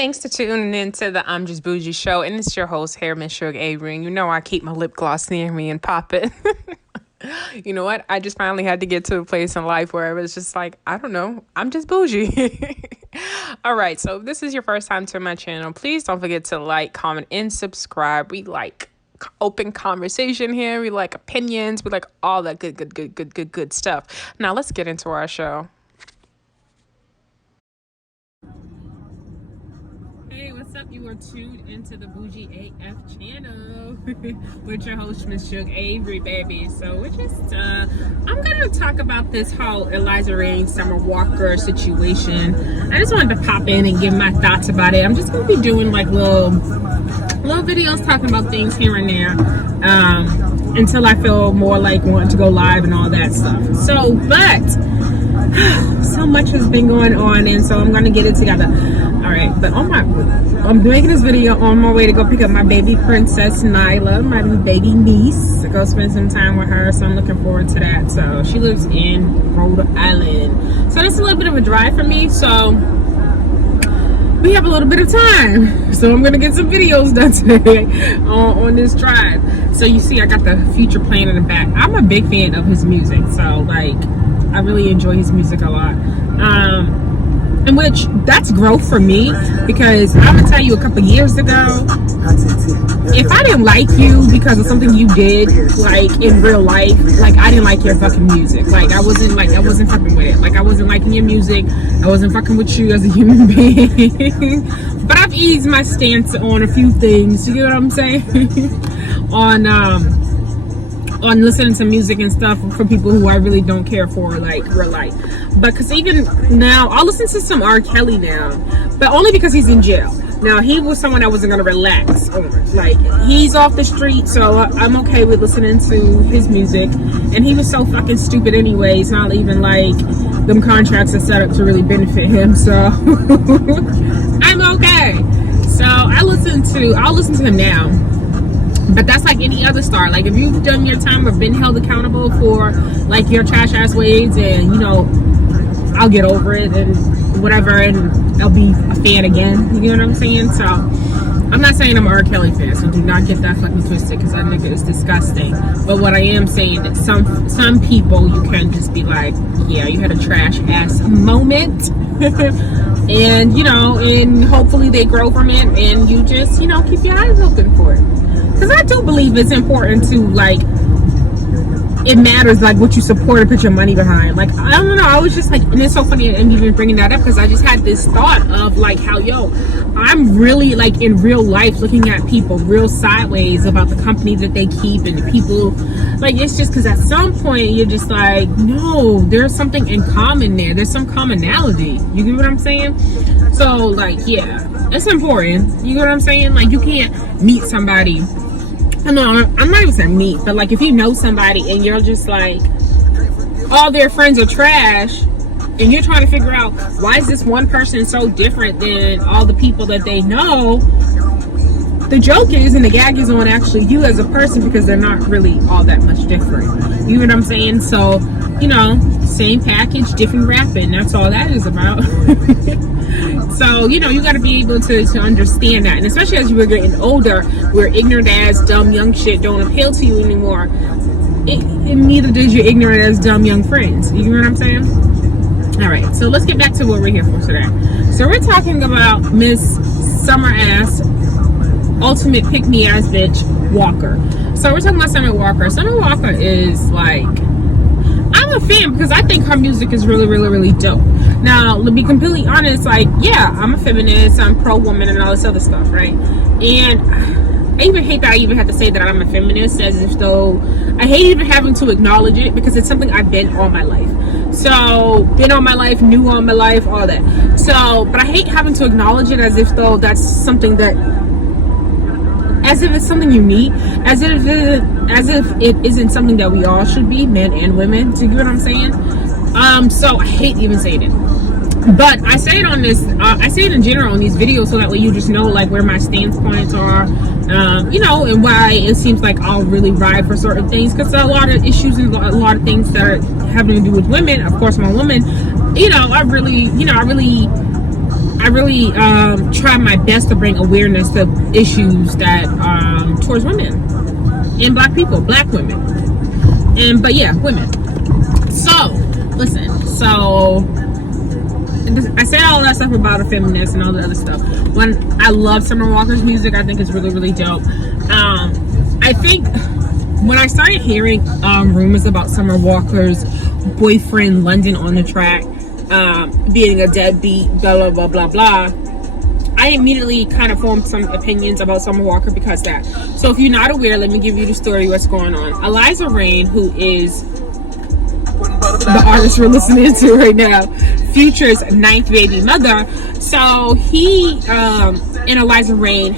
Thanks for tuning in to the I'm Just Bougie show, and it's your host here, Miss Shug, Eliza Reign. You know I keep my lip gloss near me and pop it. You know what? I just finally had to get to a place in life where it was just like, I don't know, I'm just bougie. All right, so if this is your first time to my channel, please don't forget to like, comment, and subscribe. We like open conversation here. We like opinions. We like all that good stuff. Now let's get into our show. Hey, what's up? You are tuned into the Bougie AF channel with your host, Miss Shug Avery, baby. So we're just, I'm going to talk about this whole Eliza Reign, Summer Walker situation. I just wanted to pop in and give my thoughts about it. I'm just going to be doing like little videos talking about things here and there until I feel more like wanting to go live and all that stuff. So, but so much has been going on, and so I'm going to get it together. All right, but I'm making this video on my way to go pick up my baby princess Nyla, my baby niece, to go spend some time with her. So I'm looking forward to that. So she lives in Rhode Island, so that's a little bit of a drive for me. So we have a little bit of time, so I'm gonna get some videos done today on this drive. So you see, I got the future playing in the back. I'm a big fan of his music, so like I really enjoy his music a lot. In which that's growth for me, because I'm gonna tell you, a couple years ago, if I didn't like you because of something you did, like in real life, like I didn't like your fucking music. Like I wasn't fucking with it. Like I wasn't liking your music. I wasn't fucking with you as a human being. But I've eased my stance on a few things. You get what I'm saying? on listening to music and stuff for people who I really don't care for, like real life. But because even now, I'll listen to some R. Kelly now, but only because he's in jail. Now, he was someone I wasn't going to relax on. Like, he's off the street, so I'm okay with listening to his music. And he was so fucking stupid anyway. It's not even like them contracts are set up to really benefit him, so I'm okay. So I'll listen to him now. But that's like any other star. Like if you've done your time or been held accountable for like your trash ass ways, and you know, I'll get over it and whatever, and I'll be a fan again. You know what I'm saying? So I'm not saying I'm an R. Kelly fan, so do not get that fucking twisted, because that nigga is disgusting. But what I am saying that some people, you can just be like, yeah, you had a trash ass moment. And you know, and hopefully they grow from it, and you just, you know, keep your eyes open for it. Because I do believe it's important to, like, it matters, like, what you support and put your money behind. Like, I don't know, I was just like, and it's so funny I'm even bringing that up, because I just had this thought of, like, how, yo, I'm really, like, in real life looking at people real sideways about the company that they keep and the people. Like, it's just because at some point you're just like, no, there's something in common there. There's some commonality. You get what I'm saying? So, like, yeah, it's important. You get what I'm saying? Like, you can't meet somebody. No, I'm not even saying meet, but like if you know somebody and you're just like, all their friends are trash, and you're trying to figure out why is this one person so different than all the people that they know, the joke is, and the gag is on actually you as a person, because they're not really all that much different. You know what I'm saying? So, you know, same package, different wrapping. That's all that is about. So, you know, you got to be able to understand that. And especially as you were getting older, where ignorant ass, dumb, young shit don't appeal to you anymore. And neither did your ignorant ass, dumb, young friends. You know what I'm saying? All right, so let's get back to what we're here for today. So we're talking about Miss Summer Ass, ultimate pick-me ass bitch, Walker. So we're talking about Summer Walker. Summer Walker is like, I'm a fan because I think her music is really, really, really dope. Now, to be completely honest, like, yeah, I'm a feminist, I'm pro-woman and all this other stuff, right? And I even hate that I even have to say that I'm a feminist, as if though, I hate even having to acknowledge it, because it's something I've been all my life. So, been all my life, new all my life, all that. So, but I hate having to acknowledge it as if though that's something that, as if it's something unique, as if it isn't something that we all should be, men and women. Do you get what I'm saying? So I hate even saying it, but I say it on this. I say it in general on these videos, so that way you just know like where my stance points are, you know, and why it seems like I'll really ride for certain things. Because a lot of issues and a lot of things that are having to do with women. Of course, I'm a woman. You know, I really I really try my best to bring awareness to issues that towards women and black people, black women, but yeah, women. So listen, so I said all that stuff about a feminist and all the other stuff. When I love Summer Walker's music, I think it's really, really dope. I think when I started hearing rumors about Summer Walker's boyfriend London on the track being a deadbeat, blah blah blah blah blah, I immediately kind of formed some opinions about Summer Walker because of that. So if you're not aware, let me give you the story what's going on. Eliza Reign, who is the artist we're listening to right now, Future's 9th baby mother. So he and Eliza Reign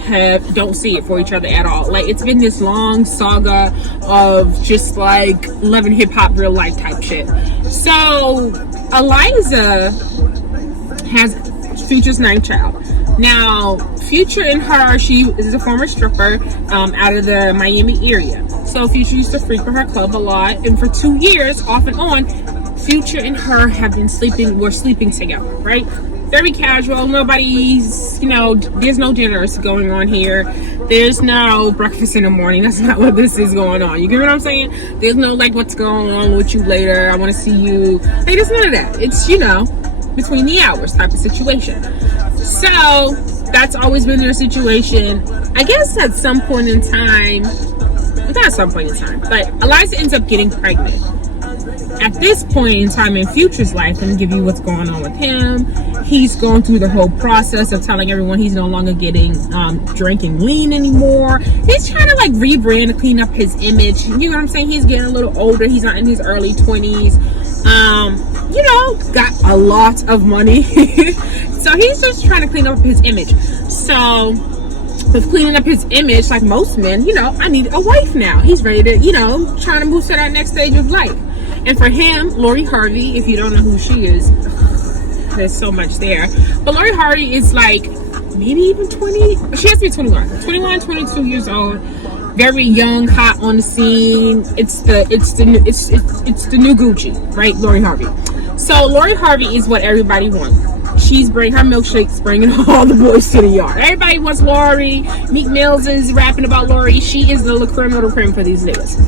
don't see it for each other at all. Like, it's been this long saga of just like loving hip hop real life type shit. So Eliza has Future's 9th child. Now, Future and her, she is a former stripper out of the Miami area. So Future used to frequent her club a lot, and for 2 years, off and on, Future and her were sleeping together, right? Very casual. Nobody's, there's no dinners going on here. There's no breakfast in the morning. That's not what this is going on. You get what I'm saying? There's no like, what's going on with you later? I want to see you. Hey, there's none of that. It's, between the hours type of situation. So that's always been their situation. I guess at some point in time, not at some point in time, but Eliza ends up getting pregnant. At this point in time in Future's life, let me give you what's going on with him. He's going through the whole process of telling everyone he's no longer getting drinking lean anymore. He's trying to like rebrand to clean up his image. You know what I'm saying? He's getting a little older. He's not in his early 20s. Got a lot of money. So he's just trying to clean up his image. So with cleaning up his image, like most men, I need a wife now. He's ready to, trying to move to that next stage of life. And for him, Lori Harvey, if you don't know who she is, there's so much there. But Lori Harvey is like maybe even 20. She has to be 21, 22 years old. Very young, hot on the scene. It's the new Gucci, right? Lori Harvey. So Lori Harvey is what everybody wants. She's her milkshake's bringing all the boys to the yard. Everybody wants Lori. Meek Mills is rapping about Lori. She is the creme de la creme for these niggas.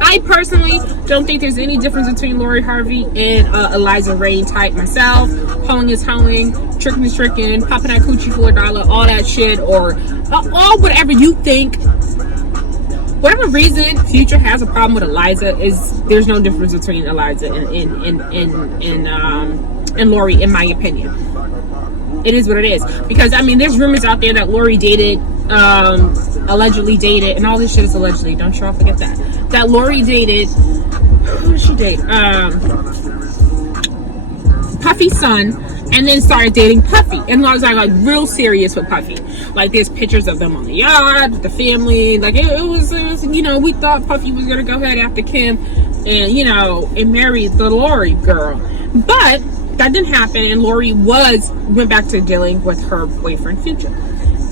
I personally don't think there's any difference between Lori Harvey and Eliza Reign type myself. Hoeing is hoeing, tricking is tricking, popping that coochie for $1, all that shit, or all whatever you think. Whatever reason Future has a problem with Eliza is there's no difference between Eliza and Lori, in my opinion. It is what it is. Because there's rumors out there that Lori allegedly dated, and all this shit is allegedly. Don't y'all forget that. That Lori dated, who did she date? Puffy's son, and then started dating Puffy. And I was like real serious with Puffy. Like, there's pictures of them on the yard, the family. Like, it was we thought Puffy was gonna go ahead after Kim and marry the Lori girl. But that didn't happen, and Lori went back to dealing with her boyfriend Future.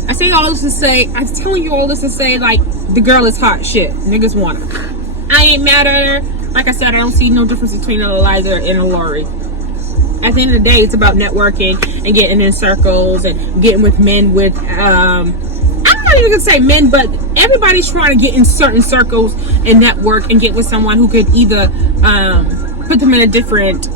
I'm telling you all this to say, like, the girl is hot shit. Niggas want her. I ain't mad at her. Like I said, I don't see no difference between Eliza and a Lori. At the end of the day, it's about networking and getting in circles and getting with men with, I'm not even gonna say men, but everybody's trying to get in certain circles and network and get with someone who could either put them in a different,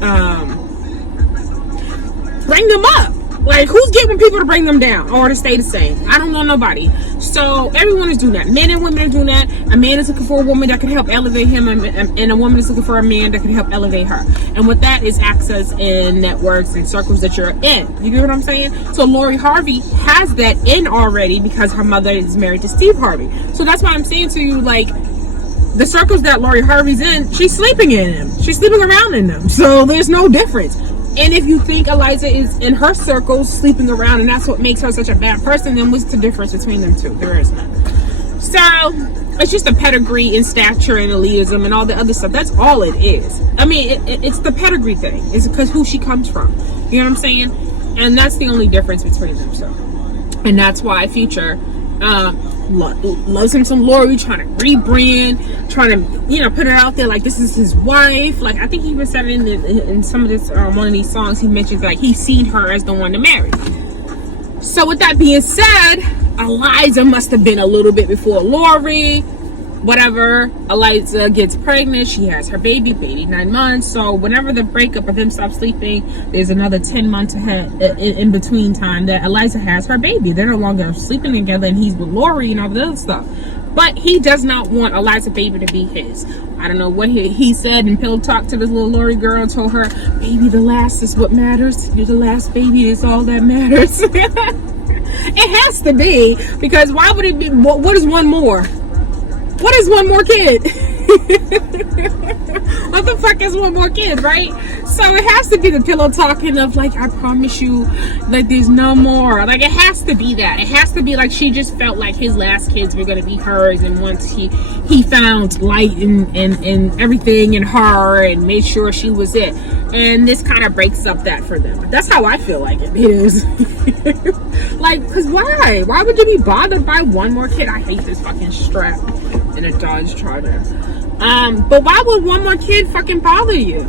bring them up. Like, who's getting people to bring them down or to stay the same? I don't know nobody. So everyone is doing that. Men and women are doing that. A man is looking for a woman that can help elevate him, and a woman is looking for a man that can help elevate her. And with that is access in networks and circles that you're in. You get what I'm saying? So Lori Harvey has that in already because her mother is married to Steve Harvey. So that's why I'm saying to you, like, the circles that Lori Harvey's in, she's sleeping in them. She's sleeping around in them. So there's no difference. And if you think Eliza is in her circles sleeping around and that's what makes her such a bad person, then what's the difference between them two? There is none. So it's just a pedigree and stature and elitism and all the other stuff. That's all it is. It's the pedigree thing. It's because who she comes from. You know what I'm saying? And that's the only difference between them. So, and that's why Future loves him some Lori, trying to rebrand, trying to put it out there like this is his wife. Like, I think he even said it in some of this one of these songs. He mentions like he's seen her as the one to marry. So with that being said, Eliza must have been a little bit before Lori. Whatever. Eliza gets pregnant. She has her baby 9 months. So whenever the breakup of them stop sleeping, there's another 10 months ahead in between time that Eliza has her baby. They're no longer sleeping together, and he's with Lori and all the other stuff. But he does not want Eliza's baby to be his. I don't know what he said in pillow talk to this little Lori girl and told her, baby, the last is what matters. You're the last baby. It's all that matters. It has to be, because why would it be? What is one more? What is one more kid? What the fuck is one more kid, right? So it has to be the pillow talking of like, I promise you, like there's no more. Like it has to be that. It has to be like she just felt like his last kids were gonna be hers, and once he found light and everything in her and made sure she was it. And this kind of breaks up that for them. That's how I feel like it is. Like, cause why? Why would you be bothered by one more kid? I hate this fucking strap in a Dodge Charger. But why would one more kid fucking bother you?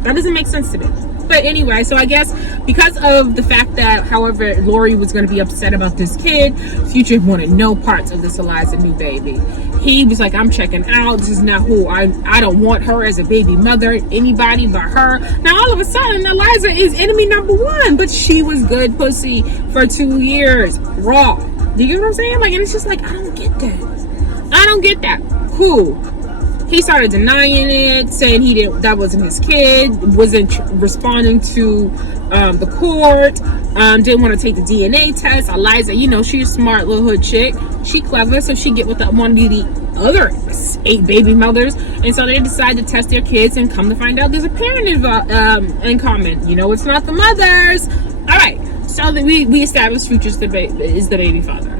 That doesn't make sense to me. But anyway, so I guess because of the fact that, however, Lori was going to be upset about this kid, Future wanted no parts of this Eliza new baby. He was like, I'm checking out. This is not who I don't want her as a baby mother, anybody but her. Now, all of a sudden, Eliza is enemy number one, but she was good pussy for 2 years, raw. Do you get what I'm saying? Like, and it's just like, I don't get that. I don't get that. Cool. He started denying it, saying that wasn't his kid, wasn't responding to the court, didn't want to take the DNA test. Eliza, you know, she's a smart little hood chick. She clever, so she get with one of the other 8 baby mothers. And so they decide to test their kids, and come to find out there's a parent in common. You know, it's not the mothers. All right, so we established Future's is the baby father.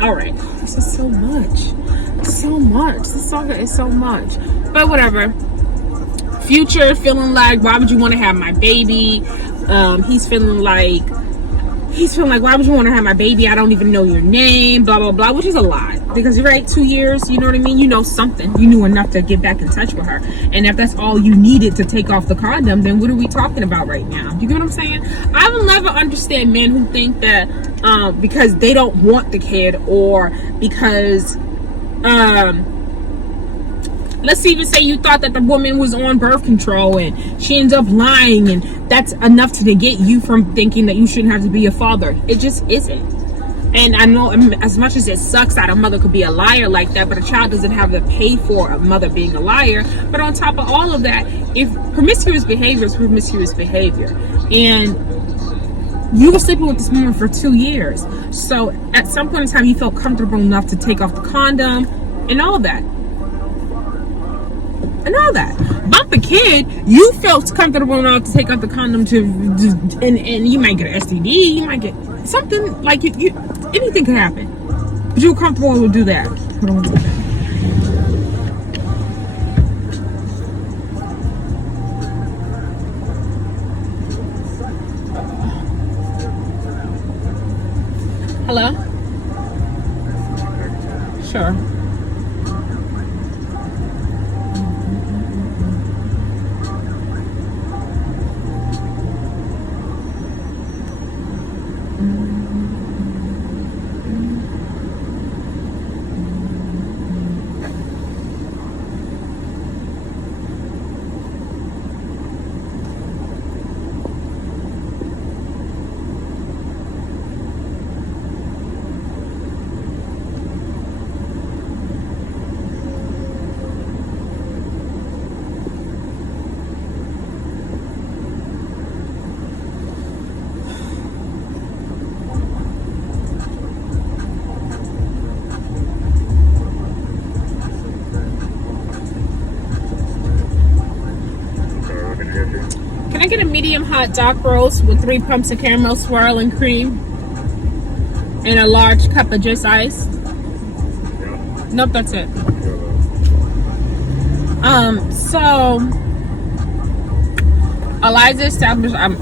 All right, this is so much. So much. This saga is so much. But whatever. Future feeling like, why would you want to have my baby? He's feeling like, why would you want to have my baby? I don't even know your name, blah, blah, blah, which is a lie. Because you're right, 2 years, you know what I mean? You know something. You knew enough to get back in touch with her. And if that's all you needed to take off the condom, then what are we talking about right now? You get what I'm saying? I will never understand men who think that because they don't want the kid, or because let's even say you thought that the woman was on birth control and she ends up lying, and that's enough to negate you from thinking that you shouldn't have to be a father. It just isn't. And I know, as much as it sucks that a mother could be a liar like that, but a child doesn't have to pay for a mother being a liar. But on top of all of that, if promiscuous behavior is promiscuous behavior, and you were sleeping with this woman for 2 years, so at some point in time you felt comfortable enough to take off the condom and all that. About the kid, you felt comfortable enough to take off the condom and you might get an STD, you might get something, like anything could happen. But you were comfortable to do that. Hello? Sure. Can I get a medium hot dark roast with 3 pumps of caramel swirl and cream and a large cup of just ice? Nope, that's it. So Eliza established. I'm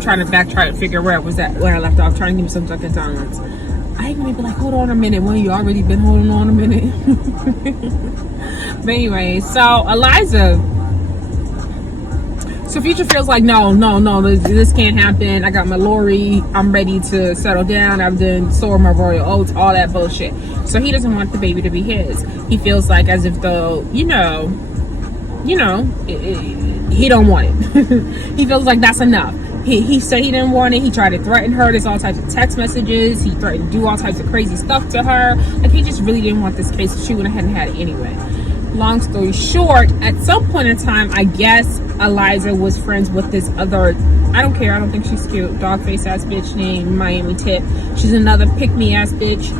trying to backtrack and figure where I left off. Trying to give me some second silence. I even be like, hold on a minute. When you already been holding on a minute. But anyway, so Eliza. So Future feels like, no, this can't happen. I got my Lori. I'm ready to settle down. I've done sold my royal oats, all that bullshit. So he doesn't want the baby to be his. He feels like as if though, he don't want it. He feels like that's enough. He said he didn't want it. He tried to threaten her. There's all types of text messages. He threatened to do all types of crazy stuff to her. Like, he just really didn't want this case. She went ahead and had it anyway. Long story short, at some point in time, I guess Eliza was friends with this other, I don't care, I don't think she's cute, dog face ass bitch named Miami Tip. She's another pick me ass bitch.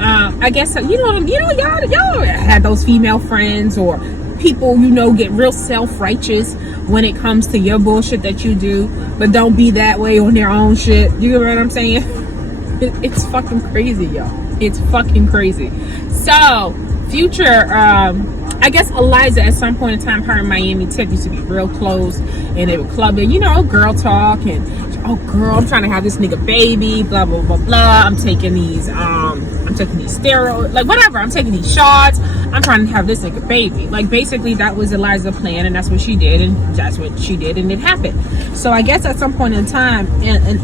I guess, y'all had those female friends or people, get real self-righteous when it comes to your bullshit that you do, but don't be that way on their own shit. You get what I'm saying? It's fucking crazy, y'all. It's fucking crazy. So, Future, I guess Eliza at some point in time, her and Miami Tip used to be real close, and they would club it, girl talk, and oh girl, I'm trying to have this nigga baby, blah blah blah blah. I'm taking these steroids, like whatever. I'm taking these shots. I'm trying to have this nigga baby. Like basically that was Eliza's plan, and that's what she did, and it happened. So I guess at some point in time, and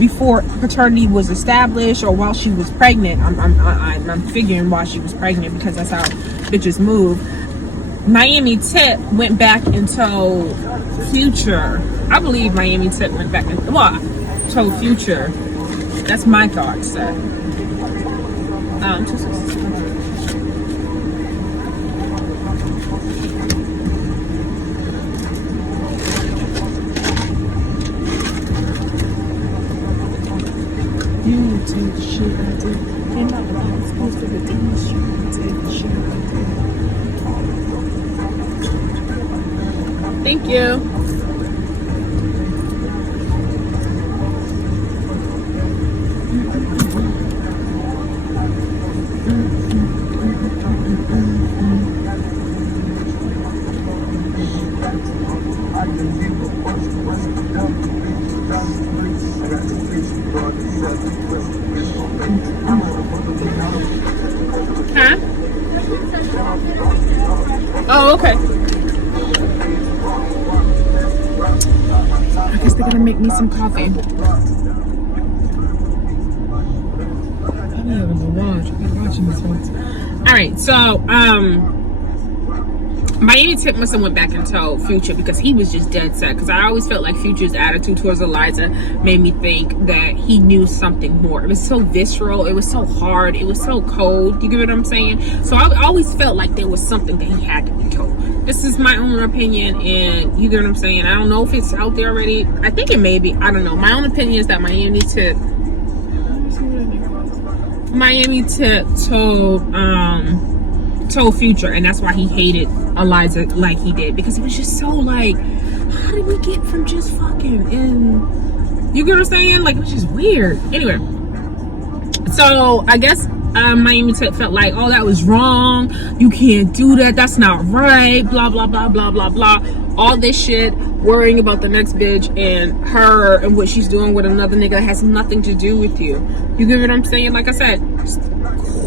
before paternity was established, or while she was pregnant, I'm figuring while she was pregnant because that's how bitches move. Miami Tip went back and told Future. I believe Miami Tip went back and told Future. That's my thoughts. You take the shit I did. Came out with all supposed to the industry. Take the shit I did. Thank you. Huh? Oh, okay. I guess they're gonna make me some coffee. I don't even watch. I've been watching this once. Alright, so Miami Tip must have went back and told Future because he was just dead set. Because I always felt like Future's attitude towards Eliza made me think that he knew something more. It was so visceral. It was so hard. It was so cold. You get what I'm saying? So I always felt like there was something that he had to be told. This is my own opinion, and you get what I'm saying? I don't know if it's out there already. I think it may be. I don't know. My own opinion is that Miami Tip told Future, and that's why he hated Eliza like he did, because it was just so like, how did we get from just fucking, and you get what I'm saying? Like, it was just weird. Anyway, so I guess Miami Tip felt like, oh, that was wrong, you can't do that, that's not right, blah blah blah blah blah blah, all this shit, worrying about the next bitch and her and what she's doing with another nigga that has nothing to do with you. You get what I'm saying? Like I said,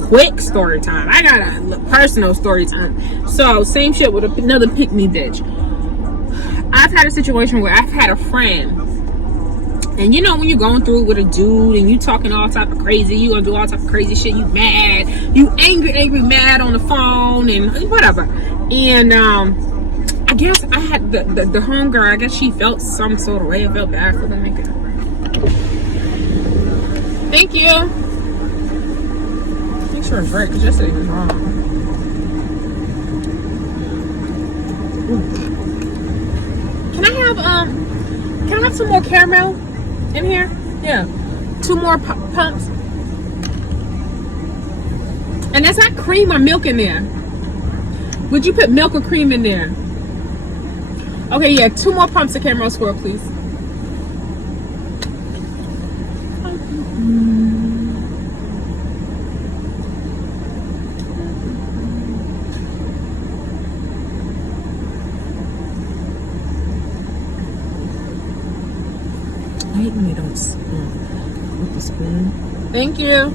quick story time. I got a personal story time. So same shit with another pick me bitch. I've had a situation where I've had a friend, and when you're going through it with a dude and you talking all type of crazy, you gonna do all type of crazy shit, you mad, you angry mad on the phone and whatever, and I guess I had the homegirl, I guess she felt some sort of way. I felt bad for the nigga. Thank you. Make sure it's right, because yesterday was wrong. Ooh. Can I have some more caramel in here? Yeah. 2 more pumps. And that's not cream or milk in there. Would you put milk or cream in there? Okay, yeah, 2 more pumps of caramel swirl, please. I hate when they don't spoon with the spoon. Thank you.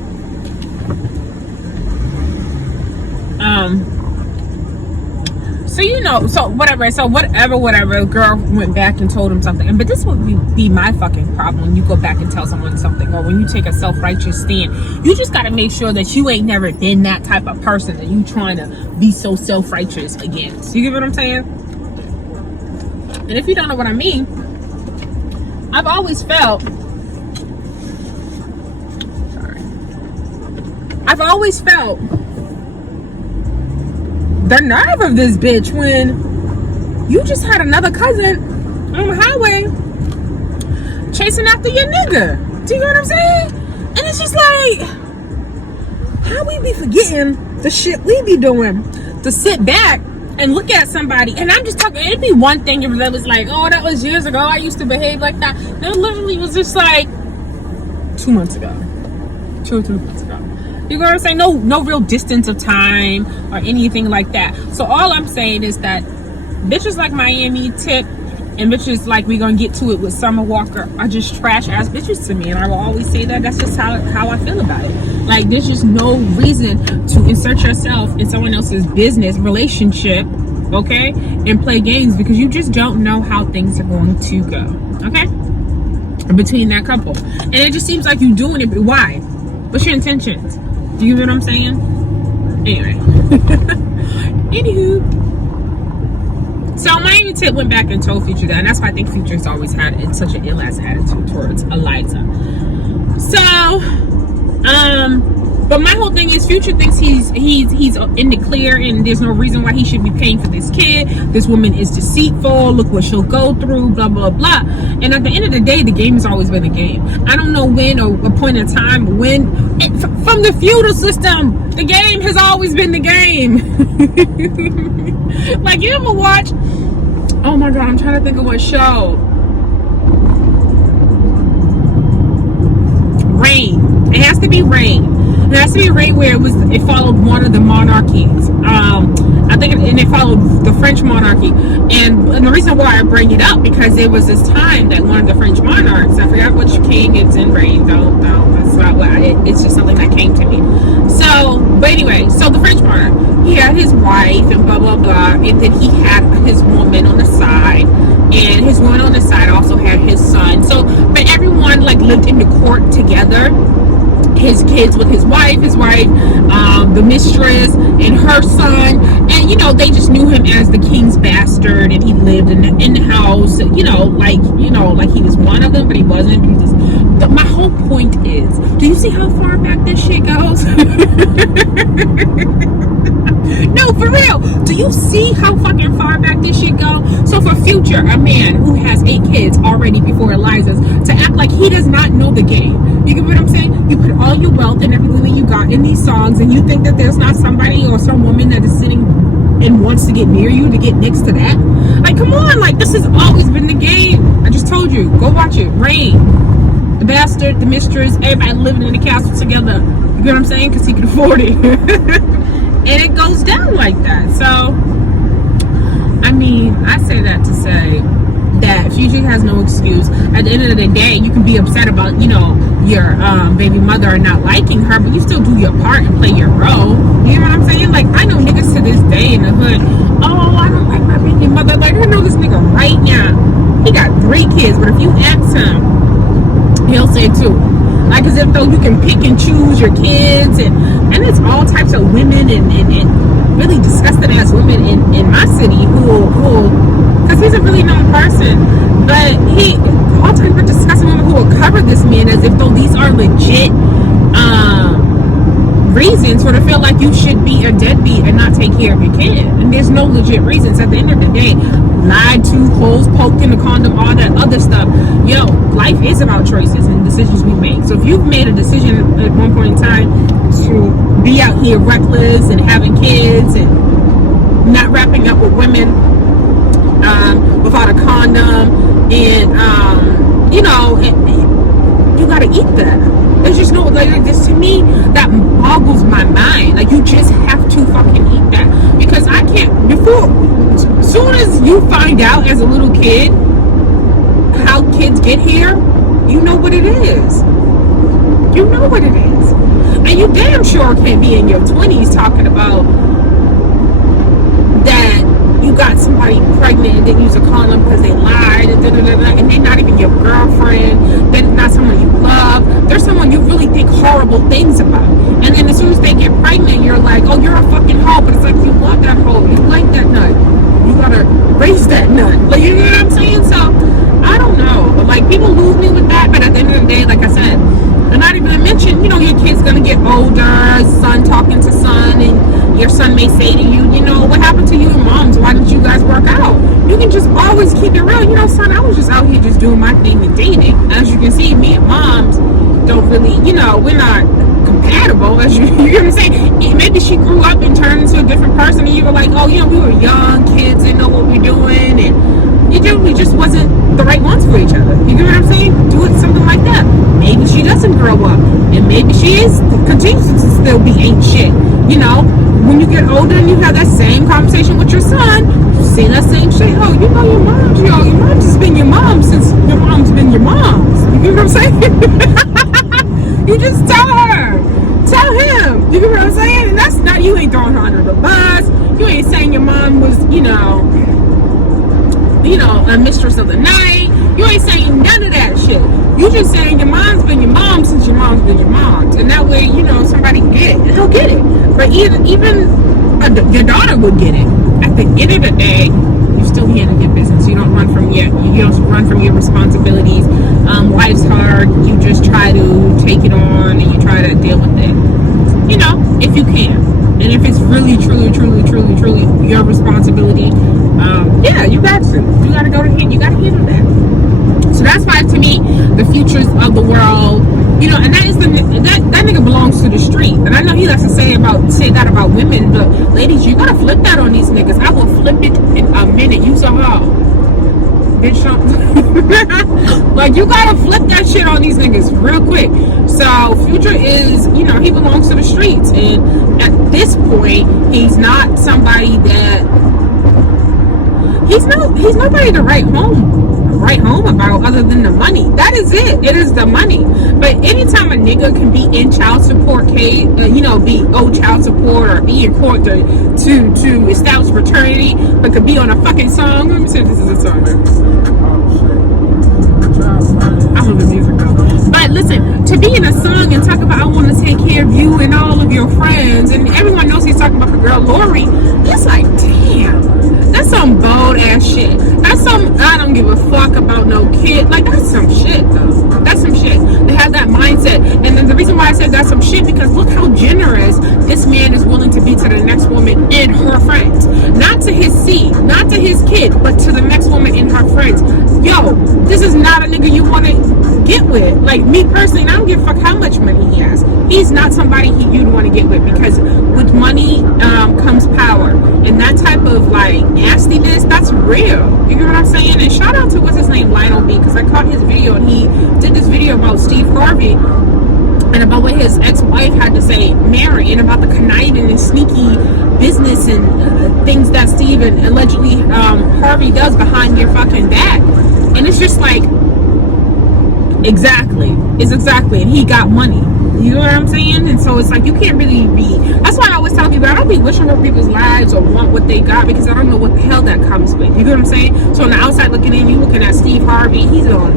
So whatever, girl went back and told him something. But this would be my fucking problem when you go back and tell someone something, or when you take a self-righteous stand. You just gotta make sure that you ain't never been that type of person that you trying to be so self-righteous against. You get what I'm saying? And if you don't know what I mean, I've always felt the nerve of this bitch when you just had another cousin on the highway chasing after your nigga. Do you know what I'm saying? And it's just like, how we be forgetting the shit we be doing to sit back and look at somebody. And I'm just talking, it'd be one thing if that was like, oh, that was years ago, I used to behave like that. It literally was just like 2 months ago. 2 or 3 months ago. You know what I'm saying? No real distance of time or anything like that. So all I'm saying is that bitches like Miami Tip and bitches like we gonna get to it with Summer Walker are just trash ass bitches to me, and I will always say that. That's just how I feel about it. Like, there's just no reason to insert yourself in someone else's business relationship, okay, and play games, because you just don't know how things are going to go, okay, between that couple. And it just seems like you doing it, but why? What's your intentions? Do you know what I'm saying? Anyway. Anywho. So Miami Tip went back and told Future that, and that's why I think Future's always had such an ill-ass attitude towards Eliza. So, but my whole thing is Future thinks he's in the clear, and there's no reason why he should be paying for this kid. This woman is deceitful. Look what she'll go through, blah, blah, blah. And at the end of the day, the game has always been a game. I don't know when or a point in time when, from the feudal system, the game has always been the game. Like, you ever watch, oh my God, I'm trying to think of what show. Reign. It has to be Reign. It has to be Reign, where it followed one of the monarchies. I think it followed the French monarchy. And the reason why I bring it up, because there was this time that one of the French monarchs, I forgot which king it's in Reign, that's not what it's just something that came to me. So, but anyway, so the French monarch, he had his wife and blah, blah, blah, and then he had his woman on the side, and his woman on the side also had his son. So, but everyone like lived in the court together. His kids with his wife, the mistress, and her son, and they just knew him as the king's bastard, and he lived in the house, like he was one of them, but he wasn't. My whole point is, do you see how far back this shit goes? No, for real. Do you see how fucking far back this shit goes? So for Future, a man who has 8 kids already before Eliza's, to act like he does not know the game. You get what I'm saying? You put all your wealth and everything that you got in these songs, and you think that there's not somebody or some woman that is sitting and wants to get near you to get next to that? Like, come on, like, this has always been the game. I just told you, go watch it. Reign. The bastard, the mistress, everybody living in the castle together. You get what I'm saying? Because he can afford it. And it goes down like that. So, I mean, I say that to say that Future has no excuse. At the end of the day, you can be upset about, your baby mother not liking her, but you still do your part and play your role. You know what I'm saying? Like, I know niggas to this day in the hood, oh, I don't like my baby mother. Like, I know this nigga right now, he got 3 kids, but if you ask him, he'll say 2. Like, as if though you can pick and choose your kids, and it's all types of women and really disgusting ass women in my city who because he's a really known person, but all types of disgusting women who will cover this man as if though these are legit reasons for to feel like you should be a deadbeat and not take care of your kid. And there's no legit reasons. At the end of the day, lied to, holes poked in the condom, all that other stuff. Yo, life is about choices and decisions we make. So if you've made a decision at one point in time to be out here reckless and having kids and not wrapping up with women without a condom, and you gotta eat that. There's just no, like, this to me, that boggles my mind. Like, you just have to fucking eat that. Because I can't, as soon as you find out as a little kid how kids get here, you know what it is. You know what it is. And you damn sure can't be in your 20s talking about that you you got somebody pregnant and then you use a condom because they lied and and they're not even your girlfriend, they're not someone you love, they're someone you really think horrible things about. And then as soon as they get pregnant, you're like, oh, you're a fucking hoe, but it's like, you love that hoe, you like that nut, you gotta raise that nut. Like, you know what I'm saying? So I don't know, but like, people lose me with that. But at the end of the day, like I said, and not even to mention, you know, your kid's gonna get older, son talking to son, and your son may say to you, you know, what happened to you and moms? Why did you guys work out? You can just always keep it real. You know, son, I was just out here just doing my thing and dating. As you can see, me and moms don't really, you know, we're not compatible, as you know what I'm saying? Maybe she grew up and turned into a different person, and you were like, oh, you know, we were young kids, didn't know what we were doing, and we just wasn't the right ones for each other. You get what I'm saying? Do it, something like that. Maybe she doesn't grow up, and maybe she continues to still be ain't shit. You know, when you get older and you have that same conversation with your son, you say that same shit. Oh, you know, your mom's just been your mom since your mom's been your mom's. You get what I'm saying? You just tell him. You get what I'm saying? And that's not, you ain't throwing her under the bus. You ain't saying your mom was, you know, a mistress of the night. You ain't saying none of that shit. You just saying your mom's been your mom since your mom's been your mom's. And that way, you know, somebody get it. They'll get it. But even your daughter would get it. At the end of the day, you still handle your business. You don't run from your responsibilities. Life's hard. You just try to take it on and you try to deal with it. You know, if you can. And if it's really, truly your responsibility, yeah, you got to. You got to go to him. You got to handle that. So that's why, to me, the futures of the world, you know, and that nigga belongs to the street. And I know he likes to say that about women, but ladies, you gotta flip that on these niggas. I will flip it in a minute. You saw how, bitch. Like, you gotta flip that shit on these niggas real quick. So Future is, you know, he belongs to the streets, and at this point, he's not somebody that he's nobody to write home about other than the money. That is it. It is the money. But anytime a nigga can be in child support case, be owed child support or be in court to establish fraternity, but could be on a fucking song. Let me see if this is a song. I love the music though. But listen, to be in a song and talk about I want to take care of you and all of your friends, and everyone knows he's talking about the girl Lori. It's like, damn. That's some bold ass shit. That's some, I don't give a fuck about no kid. Like, that's some shit though. That's some shit. They have that mindset. And then the reason why I said that's some shit, because look how generous this man is willing to be to the next woman and her friends. Not to his seed, not to his kid, but to the next woman and her friends. Yo, this is not a nigga you want to get with. Like, me personally, I don't give a fuck how much money he has. He's not somebody you'd want to get with, because with money comes power. And that type of like nastiness, that's real. You know what I'm saying? And shout out to what's his name, Lionel B, because I caught his video, and he did this video about Steve Harvey and about what his ex-wife had to say, Mary, and about the conniving and sneaky business and things that Steve and allegedly Harvey does behind your fucking back. And it's just like, exactly, and he got money. You know what I'm saying? And so it's like, you can't really be, that's why I always tell people, I don't be wishing for people's lives or want what they got, because I don't know what the hell that comes with. You know what I'm saying? So on the outside looking in, you looking at Steve Harvey, he's on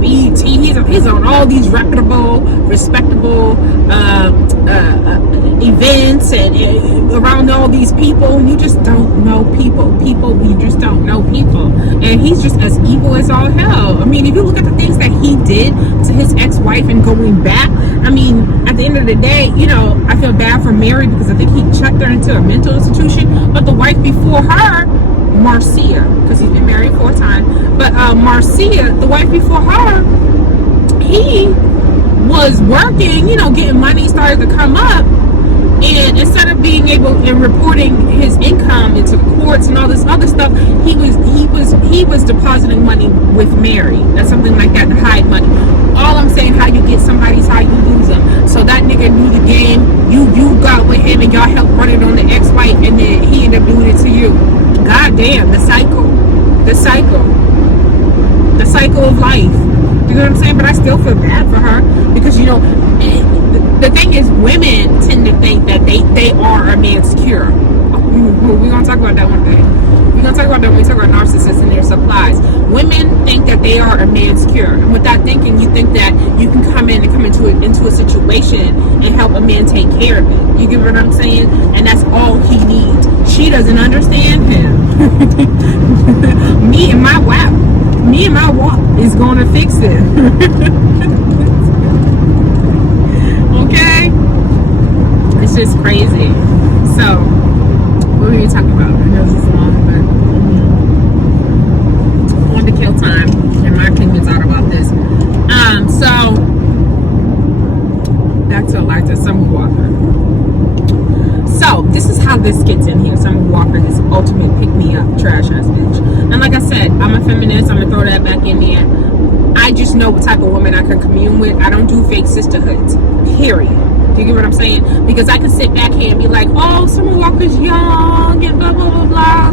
BET, he's on all these reputable, respectable events and around all these people, and you just don't know people. You just don't know people. And he's just as evil as all hell. I mean, if you look at the things that he did to his ex-wife and going back, I mean, at the end of the day, you know, I feel bad for Mary, because I think he checked her into a mental institution. But the wife before her, Marcia, because he's been married 4 times, but Marcia, the wife before her, he was working, you know, getting money started to come up, and instead of being able and reporting his income into the courts and all this other stuff, he was depositing money with Mary. That's something like that, to hide money. All I'm saying, how you get somebody's how you lose them. So that nigga knew the game. You got with him and y'all helped run it on the ex-wife, and then he ended up doing it to you. God damn, the cycle of life. You know what I'm saying? But I still feel bad for her, because, you know, the thing is, women tend to think that they are a man's cure. We're gonna talk about that one day. We're gonna talk about that when we talk about narcissists and their supplies. Women think that they are a man's cure, and with that thinking, you think that you can come into a situation and help a man take care of it. You get what I'm saying? And that's all he needs. She doesn't understand him. Me and my walk is gonna fix it. Okay? It's just crazy. So, what were we talking about? I know this is long, but I wanted to kill time, and my opinion's out about this. So back to Eliza, Summer Walker. So this is how this gets in here. Summer Walker, this ultimate pick-me-up trash ass bitch. And like I said, I'm a feminist. I'm gonna throw that back in there. I just know what type of woman I can commune with. I don't do fake sisterhoods. Period. Do you get what I'm saying? Because I can sit back here and be like, oh, Summer Walker's young and blah blah blah blah,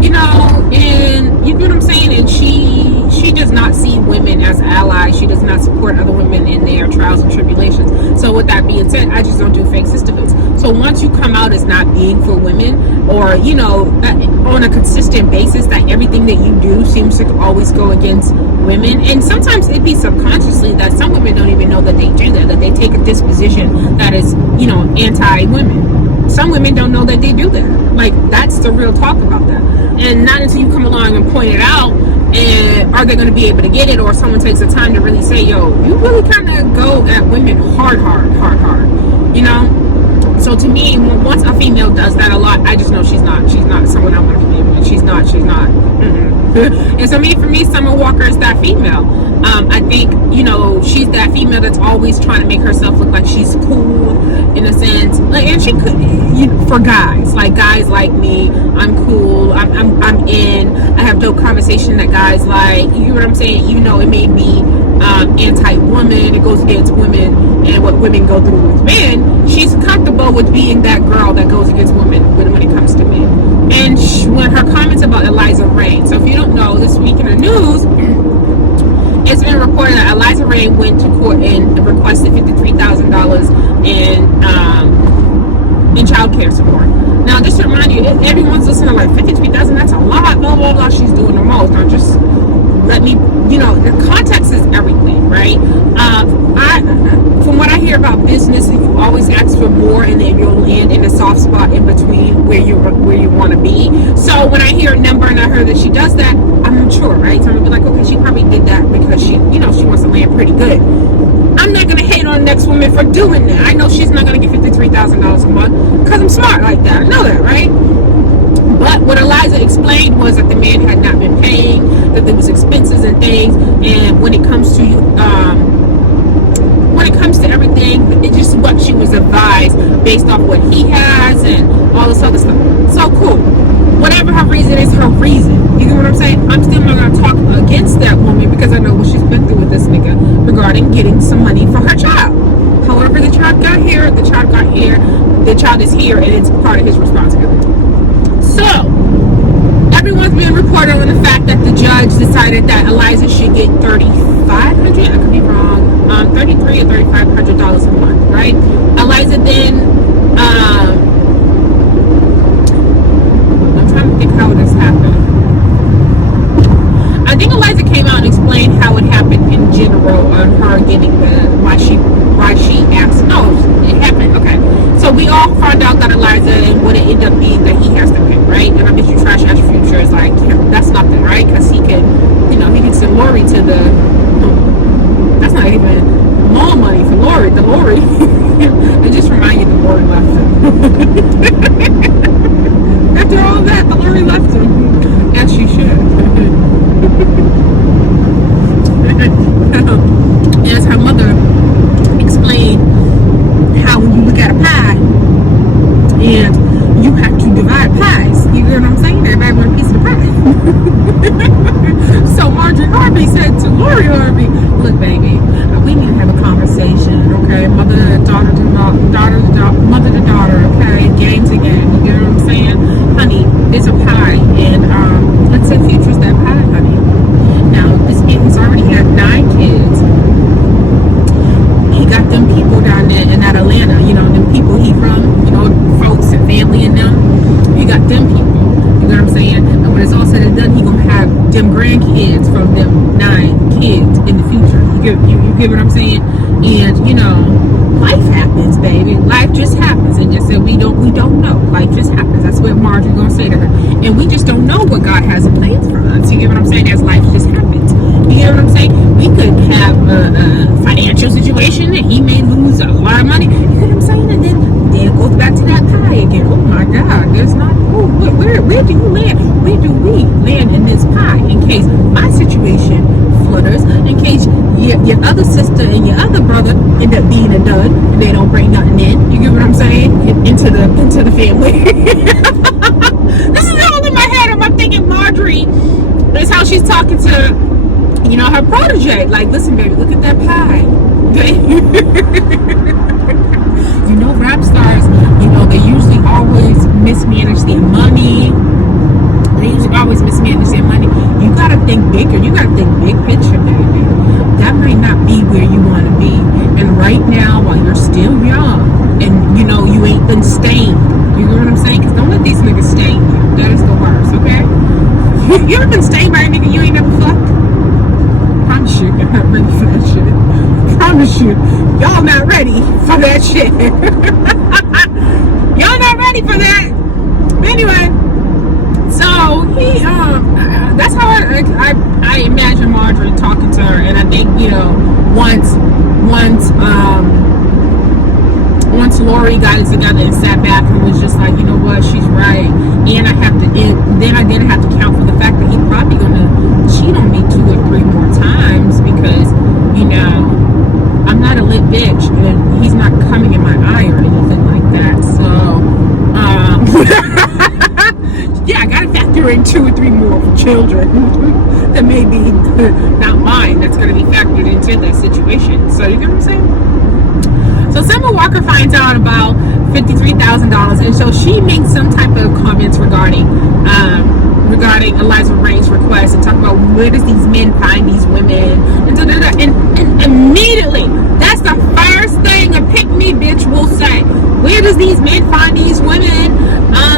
you know, and you get what I'm saying. And she does not see women as allies. She does not support other women in their trials and tribulations. So with that being said, I just don't do fake sisterhoods. So once you come out as not being for women, or you know, on a consistent basis, that everything that you do seems to always go against women, and sometimes it be subconsciously that some women don't even know that they do that they take a disposition that is, you know, anti-women. Some women don't know that they do that. Like, that's the real talk about that. And not until you come along and point it out, and are they going to be able to get it, or someone takes the time to really say, yo, you really kind of go at women hard, you know? So to me, once a female does that a lot, I just know she's not someone I want to commune with. She's not. And so for me, Summer Walker is that female. I think, you know, she's that female that's always trying to make herself look like she's cool, in a sense. Like, and she could, you know, for guys like me, I'm cool. I'm in. I have dope conversation that guys like. You know what I'm saying? You know, it may be anti-woman. It goes against women and what women go through with men. She's comfortable with being that girl that goes against women when it comes to men. And when her comments about Eliza Reign. So if you don't know, this week in the news, it's been reported that Eliza Reign went to court and requested $53,000 in child care support. Now, just to remind you, everyone's listening like, $53,000, that's a lot, blah, blah, blah, she's doing the most. Now, just let me, you know, the context is everything, right? From what I hear about business, you always ask for more, and then you'll land in a soft spot in between where you want to be. So when I hear a number and I heard that she does that, I'm not sure, right? So I'm gonna be like, okay, she probably did that because she, you know, she wants to land pretty good. I'm not gonna hate on the next woman for doing that. I know she's not gonna get $53,000 a month because I'm smart like that. I know that, right? But what Eliza explained was that the man had not been paying, that there was expenses and things, and when it comes to everything, it's just what she was advised based off what he has and all this other stuff. So cool. Whatever her reason is, her reason. You get what I'm saying? I'm still not gonna talk against that woman because I know what she's been through with this nigga regarding getting some money for her child. However, the child got here, the child is here, and it's part of his responsibility. So, everyone's been reported on the fact that the judge decided that Eliza should get $3,500, I could be wrong, $3,300 or $3,500 a month, right? Eliza then, I'm trying to think how this happened. I think Eliza came out and explained how it happened in general on her getting why she asked. Oh, it happened, okay. So we all found out that Eliza and what it ended up being that he has to pay, right? And I bet you Trash Ash Future is like, that's nothing, right? Because he can, you know, he can send Lori to the, that's not even mall money for Lori, the Lori. It just reminds you that Lori left him. After all that, the Lori left him. As she should. As her mother explained, how when you look at a pie and you have to divide pies, you know what I'm saying? Everybody want a piece of the pie. So Marjorie Harvey said to Lori Harvey, look baby, we need to have a conversation, okay? Mother to daughter, okay? Game to You get what I'm saying? And you know, life happens, baby. Life just happens. And just said we don't know. Life just happens. That's what Marjorie gonna say to her. And we just don't know what God has in plans for us. You get what I'm saying? As life just happens. You get what I'm saying? We could have a financial situation that he may lose a lot of money. You get what I'm saying? And then it goes back to that pie again. Oh my God, there's not. Oh, where do you land? Where do we land in this pie? In case my situation flutters, in case your other sister and your other brother end up being a dud and they don't bring nothing in. You get what I'm saying? Into the family. This is all in my head. I'm thinking Marjorie is how she's talking to, you know, her protege. Like, listen, baby, look at that pie. Okay? You know, rap stars, you know, they usually always mismanage their money. They usually always mismanage their money. You gotta think bigger. You gotta think big picture, baby. That might not be where you want to be. And right now, while you're still young, and you know you ain't been stained. You know what I'm saying? Because don't let these niggas stain you. That is the worst. Okay? You ever been stained by a nigga you ain't never fucked? Promise you, you're not ready for that shit. Promise you, y'all not ready for that shit. Y'all not ready for that. Anyway. So he, that's how I imagine Marjorie talking to her, and I think, you know, once Lori got it together and sat back and was just like, you know what, she's right, and then I didn't have to count for the fact that he's probably gonna cheat on me 2 or 3 more times because, you know, I'm not a lit bitch and he's not coming in my eye or anything like that. So, yeah, I gotta factor in 2 or 3 more children that may be not mine. That's gonna be factored into that situation. So you get what I'm saying? So Summer Walker finds out about $53,000, and so she makes some type of comments regarding Eliza Reign's request and talk about where does these men find these women and and immediately that's the first thing a pick-me bitch will say. Where does these men find these women?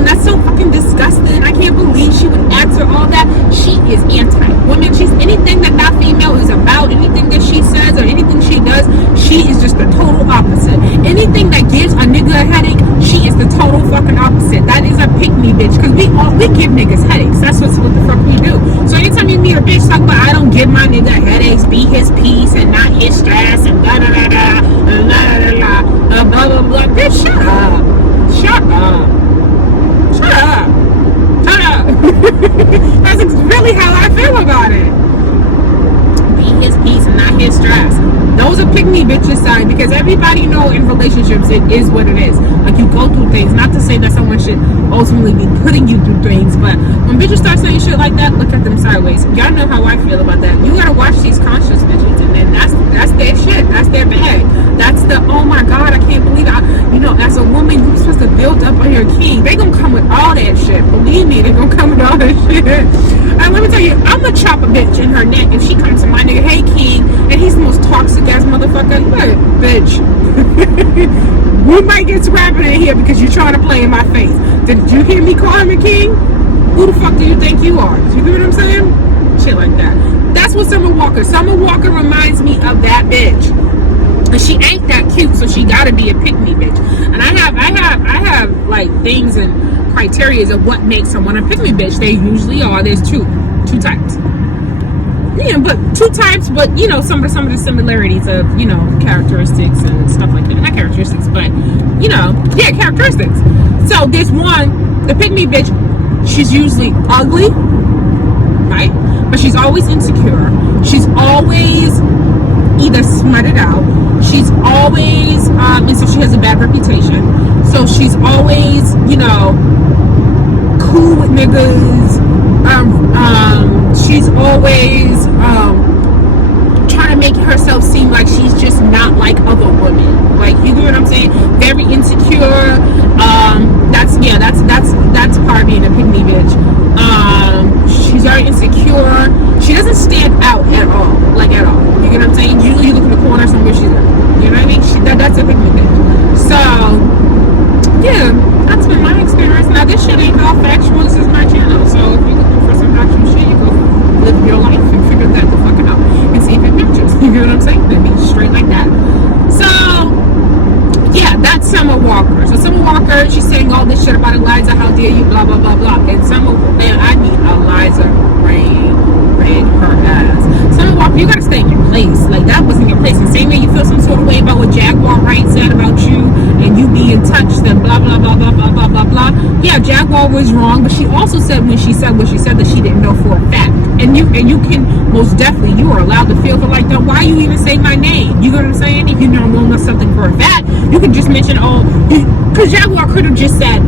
That's so fucking disgusting. I can't believe she would answer all that. She is anti-women. She's anything that female is about, anything that she says or anything she does, she is just the total opposite. Anything that gives a nigga a headache, she is the total fucking opposite. That is a pick-me bitch, because we give niggas headaches. That's what the fuck we do. So anytime you meet a bitch talk about I don't give my nigga headaches, be his peace and not his stress and da da da da and la la la blah blah blah, bitch, shut up. Shut up. Shut up. Shut up. That's really how I feel about it. Be his peace and not his stress. Those are pick-me bitches side, because everybody know in relationships it is what it is. Like, you go through things. Not to say that someone should ultimately be putting you through things, but when bitches start saying shit like that, look at them sideways. Y'all know how I feel about that. You gotta watch these conscious bitches, and then that's their shit. That's their bag. That's the, oh my God, I can't believe it. You know, as a woman, you're supposed to build up on your king. They gonna come with all that shit. Believe me, they gonna come with all that shit. And let me tell you, I'm gonna chop a bitch in her neck if she comes to my nigga, hey king, and he's the most toxic ass motherfucker. Look, bitch. We might get scrapping in here because you're trying to play in my face. Did you hear me call him a king? Who the fuck do you think you are? You get what I'm saying? Shit like that. That's what Summer Walker reminds me of that bitch. And she ain't that cute, so she gotta be a pick-me bitch. And I have like things and criteria of what makes someone a pick-me bitch. They usually are. There's two types. Yeah, but 2 types, but you know, some of the similarities of, you know, characteristics and stuff like that. Not characteristics, but you know, yeah, characteristics. So there's one, the pick-me bitch, she's usually ugly, right? But she's always insecure. She's always either smutted out. She's always and so she has a bad reputation. So she's always, you know, cool with niggas. She's always trying to make herself seem like she's just not like other women. Like, you know what I'm saying? Very insecure. That's part of being a pick-me bitch. She's very insecure. She doesn't stand out at all. Like, at all. You get what I'm saying? Usually you look in the corner somewhere she's there. You know what I mean? That's a pick-me bitch. So, yeah, that's been my experience. Now, this shit ain't all factual. This is my channel. So, if you're looking for some actual shit, you go live your life and figure that the fuck out and see if it matches. You know what I'm saying? all this shit about Eliza, how dare you, blah, blah, blah, blah. And Eliza Reign read her ass. Summer Walker, you gotta stay in your place. Like, that wasn't your place. And same way you feel some sort of way about what Jaguar Wright said about you and you being touched and blah, blah, blah, blah, blah, blah, blah, blah. Yeah, Jaguar was wrong, but she also said when she said what she said that she didn't know for a fact. And you can most definitely, you are allowed to feel for like, why you even say my name? You know what I'm saying? If you don't know something for a fact, you can just mention, because Jaguar could have just said,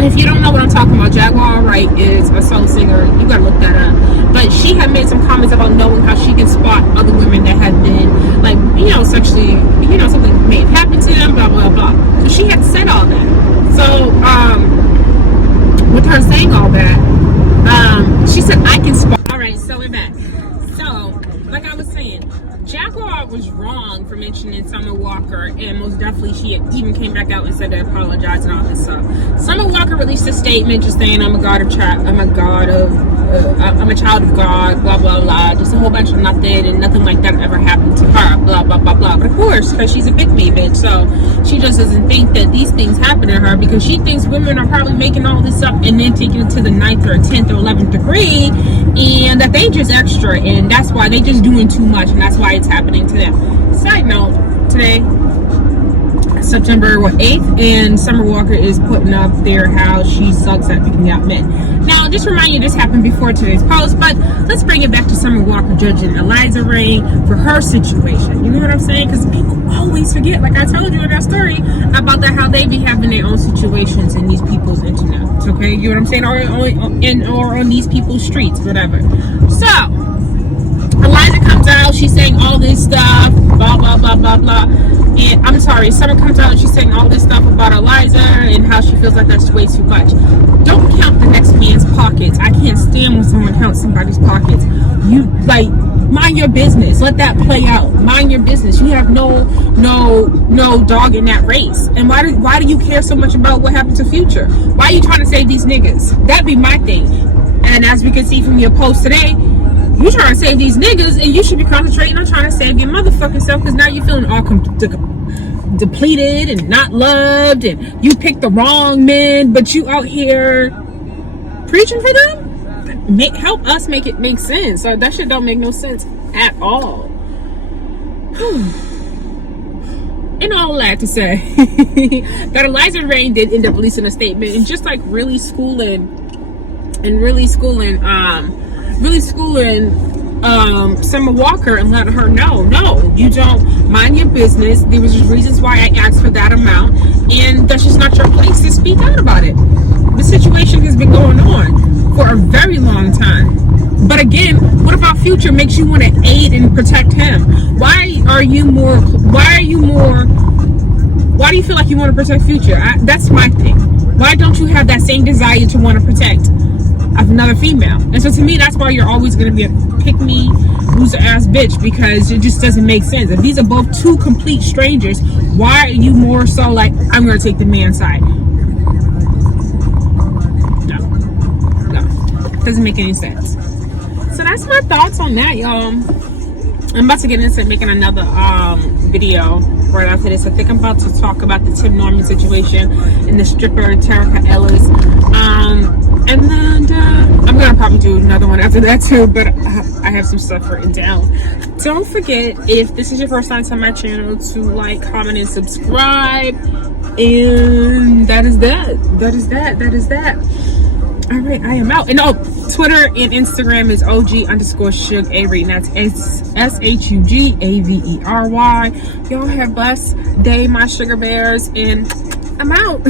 if you don't know what I'm talking about, Jaguar Wright is a soul singer. You gotta look that up. But she had made some comments about knowing how she can spot other women that had been, like, sexually, something may have happened to them, blah, blah, blah. So she had said all that. So, with her saying all that, she said, I can spot. All right, so we're back. So, like I was saying, Jaguar was wrong for mentioning Summer Walker, and most definitely she even came back out and said to apologize and all this stuff. Summer Walker released a statement just saying, I'm a child of God, blah, blah, blah, just a whole bunch of nothing, and nothing like that ever happened to her, blah, blah, blah, blah. But of course, because she's a pick-me bitch, so she just doesn't think that these things happen to her, because she thinks women are probably making all this up and then taking it to the 9th or 10th or 11th degree, and that they just extra, and that's why they just doing too much, and that's why it's happening to them. Side note, today, September 8th, and Summer Walker is putting up there how she sucks at picking out men. Now, just remind you, this happened before today's post, but let's bring it back to Summer Walker judging Eliza Reign for her situation. You know what I'm saying? Because people always forget, like I told you in that story, about that how they be having their own situations in these people's internet. Okay, you know what I'm saying? Or on these people's streets, whatever. So, Eliza comes out, she's saying all this stuff, blah, blah, blah, blah, blah. And I'm sorry, Summer comes out and she's saying all this stuff about Eliza and how she feels like that's way too much. Don't count the next man's pockets. I can't stand when someone counts somebody's pockets. You, mind your business. Let that play out. Mind your business. You have no dog in that race. And why do you care so much about what happened to Future? Why are you trying to save these niggas? That'd be my thing. And as we can see from your post today, you trying to save these niggas, and you should be concentrating on trying to save your motherfucking self, because now you're feeling all depleted and not loved, and you picked the wrong men, but you out here preaching for them? Help us make it make sense. So that shit don't make no sense at all. And all that to say that Eliza Reign did end up releasing a statement and just like really schooling Summer Walker and letting her know, no, you don't mind your business. There was just reasons why I asked for that amount, and that's just not your place to speak out about it. The situation has been going on for a very long time. But again, what about Future makes you want to aid and protect him? Why do you feel like you want to protect Future? That's my thing. Why don't you have that same desire to want to protect another female? And so to me, that's why you're always going to be a pick-me, loser-ass bitch, because it just doesn't make sense. If these are both two complete strangers, why are you more so like, I'm going to take the man's side? No. Doesn't make any sense. So that's my thoughts on that, y'all. I'm about to get into making another video right after this. I think I'm about to talk about the Tim Norman situation and the stripper Terica Ellis. And then I'm gonna probably do another one after that too, but I have some stuff written down. Don't forget, if this is your first time to my channel, to like, comment, and subscribe. And that is that. All right, I am out. And Twitter and Instagram is OG_Shug Avery, and that's SHUGAVERY. Y'all have a blessed day, my sugar bears, and I'm out.